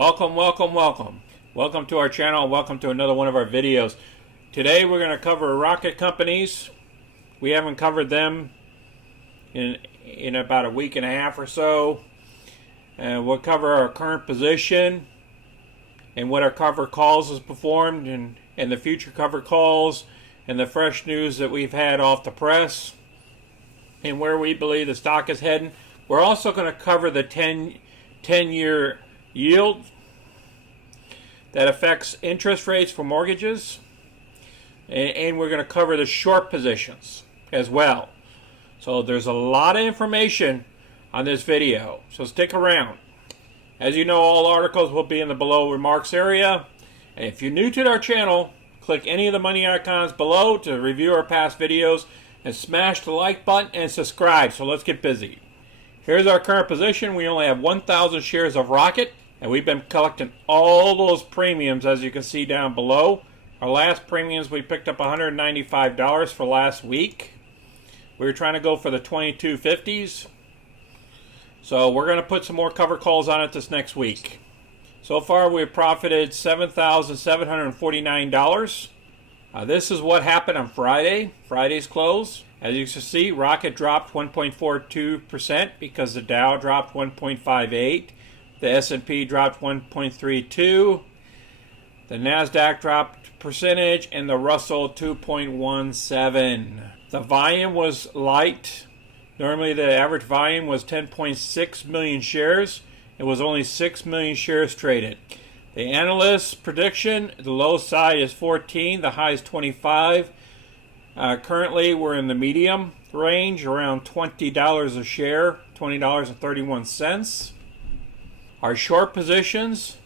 Welcome, welcome, welcome. Welcome to our channel. Welcome to another one of our videos. Today we're going to cover rocket companies. We haven't covered them in about a week and a half or so. We'll cover our current position and what our cover calls has performed and the future cover calls and the fresh news that we've had off the press and where we believe the stock is heading. We're also going to cover the 10-year yield that affects interest rates for mortgages, and we're going to cover the short positions as well. So there's a lot of information on this video, so stick around. As you know, all articles will be in the below remarks area, and if you're new to our channel, click any of the money icons below to review our past videos and smash the like button and subscribe. So let's get busy. Here's our current position. We only have 1,000 shares of Rocket, and we've been collecting all those premiums, as you can see down below. Our last premiums, we picked up $195 for last week. We were trying to go for the 2250s. So we're going to put some more cover calls on it this next week. So far, we've profited $7,749. This is what happened on Friday's close. As you can see, Rocket dropped 1.42% because the Dow dropped 1.58%. The S&P dropped 1.32%. The NASDAQ dropped percentage, and the Russell 2.17%. The volume was light. Normally the average volume was 10.6 million shares. It was only 6 million shares traded. The analyst's prediction, the low side is 14, the high is 25. Currently we're in the medium range, around $20 a share, $20.31. Our short positions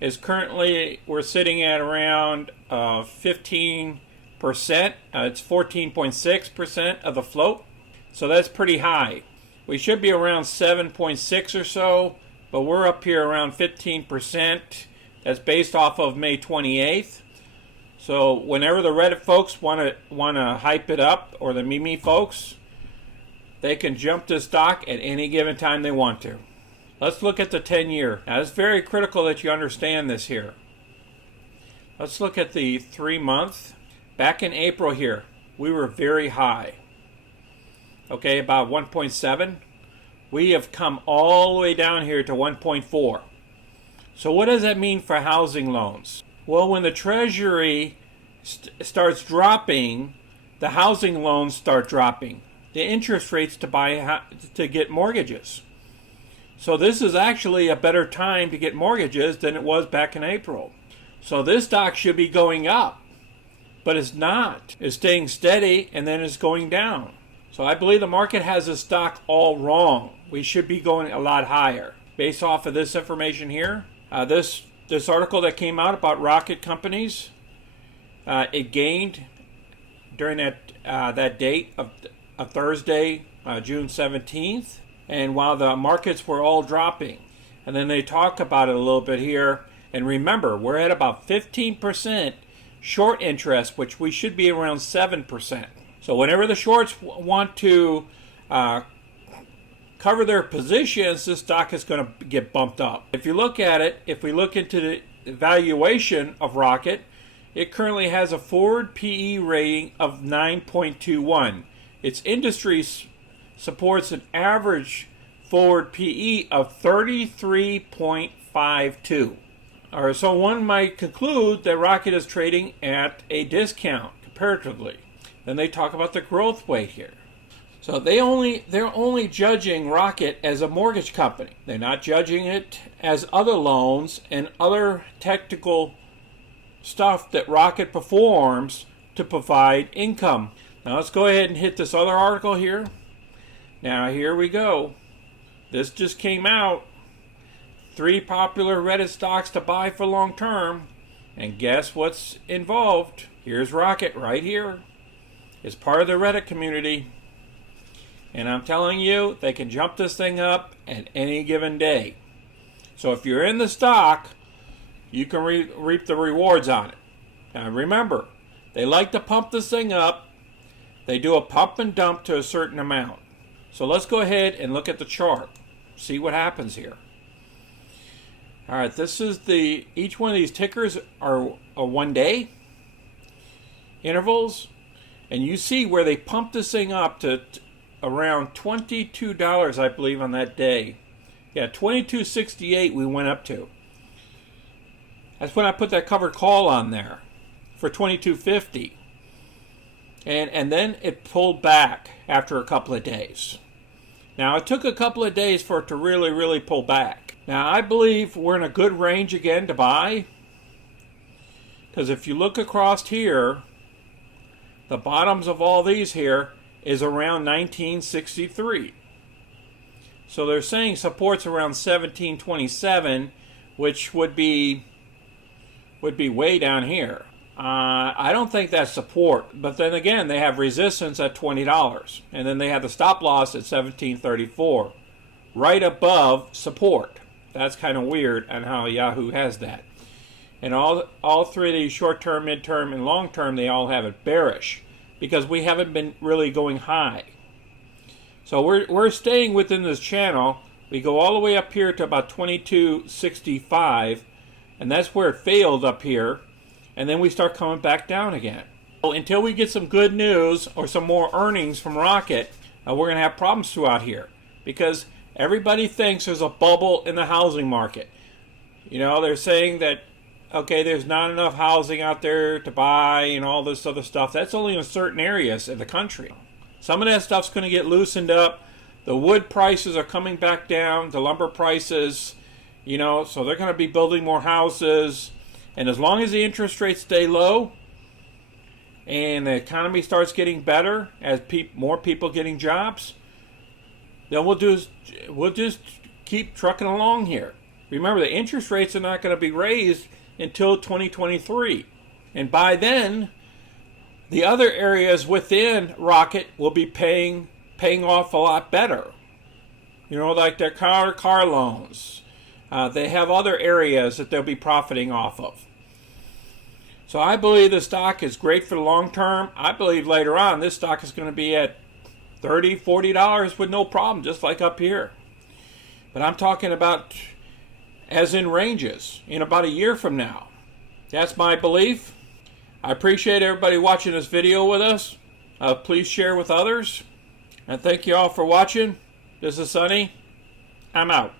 is currently, we're sitting at around 15%. It's 14.6% of the float. So that's pretty high. We should be around 7.6 or so, but we're up here around 15%. That's based off of May 28th. So whenever the Reddit folks want to hype it up, or the Mimi folks, they can jump this stock at any given time they want to. Let's look at the 10-year. Now it's very critical that you understand this here. Let's look at the 3-month. Back in April here, we were very high. Okay, about 1.7. We have come all the way down here to 1.4. So what does that mean for housing loans? Well, when the treasury starts dropping, the housing loans start dropping. The interest rates to get mortgages. So this is actually a better time to get mortgages than it was back in April. So this stock should be going up, but it's not. It's staying steady and then it's going down. So I believe the market has this stock all wrong. We should be going a lot higher. Based off of this information here, this article that came out about rocket companies, it gained during that date of Thursday, June 17th. And while the markets were all dropping, and then they talk about it a little bit here. And remember, we're at about 15% short interest, which we should be around 7%. So whenever the shorts want to cover their positions, this stock is going to get bumped up. If you look at it, if we look into the valuation of Rocket, it currently has a forward PE rating of 9.21. Its industry supports an average forward PE of 33.52. All right, so one might conclude that Rocket is trading at a discount comparatively. Then they talk about the growth weight here. So they're only judging Rocket as a mortgage company. They're not judging it as other loans and other technical stuff that Rocket performs to provide income. Now let's go ahead and hit this other article here. Now here we go. This just came out. 3 popular Reddit stocks to buy for long term. And guess what's involved? Here's Rocket right here. It's part of the Reddit community. And I'm telling you, they can jump this thing up at any given day. So if you're in the stock, you can reap the rewards on it. Now remember, they like to pump this thing up. They do a pump and dump to a certain amount. So let's go ahead and look at the chart. See what happens here. All right, this is each one of these tickers are a 1 day intervals. And you see where they pumped this thing up to around $22, I believe, on that day. Yeah, $22.68 we went up to. That's when I put that covered call on there for $22.50. And then it pulled back after a couple of days. Now, it took a couple of days for it to really, really pull back. Now, I believe we're in a good range again to buy. Because if you look across here, the bottoms of all these here is around 1963. So they're saying support's around 1727, which would be way down here. I don't think that's support, but then again, they have resistance at $20, and then they have the stop loss at 1734, right above support. That's kind of weird on how Yahoo has that. And all three of these short-term, mid-term, and long-term, they all have it bearish because we haven't been really going high. So we're staying within this channel. We go all the way up here to about 2265, and that's where it failed up here. And then we start coming back down again. So until we get some good news or some more earnings from Rocket, we're going to have problems throughout here because everybody thinks there's a bubble in the housing market. You know, they're saying that, okay, there's not enough housing out there to buy and all this other stuff. That's only in certain areas of the country. Some of that stuff's going to get loosened up. The wood prices are coming back down. The lumber prices, you know, so they're going to be building more houses. And as long as the interest rates stay low and the economy starts getting better as more people getting jobs, then we'll just keep trucking along here. Remember, the interest rates are not going to be raised until 2023. And by then, the other areas within Rocket will be paying off a lot better. You know, like their car loans. They have other areas that they'll be profiting off of. So I believe the stock is great for the long term. I believe later on this stock is going to be at $30, $40 with no problem, just like up here. But I'm talking about as in ranges in about a year from now. That's my belief. I appreciate everybody watching this video with us. Please share with others. And thank you all for watching. This is Sonny. I'm out.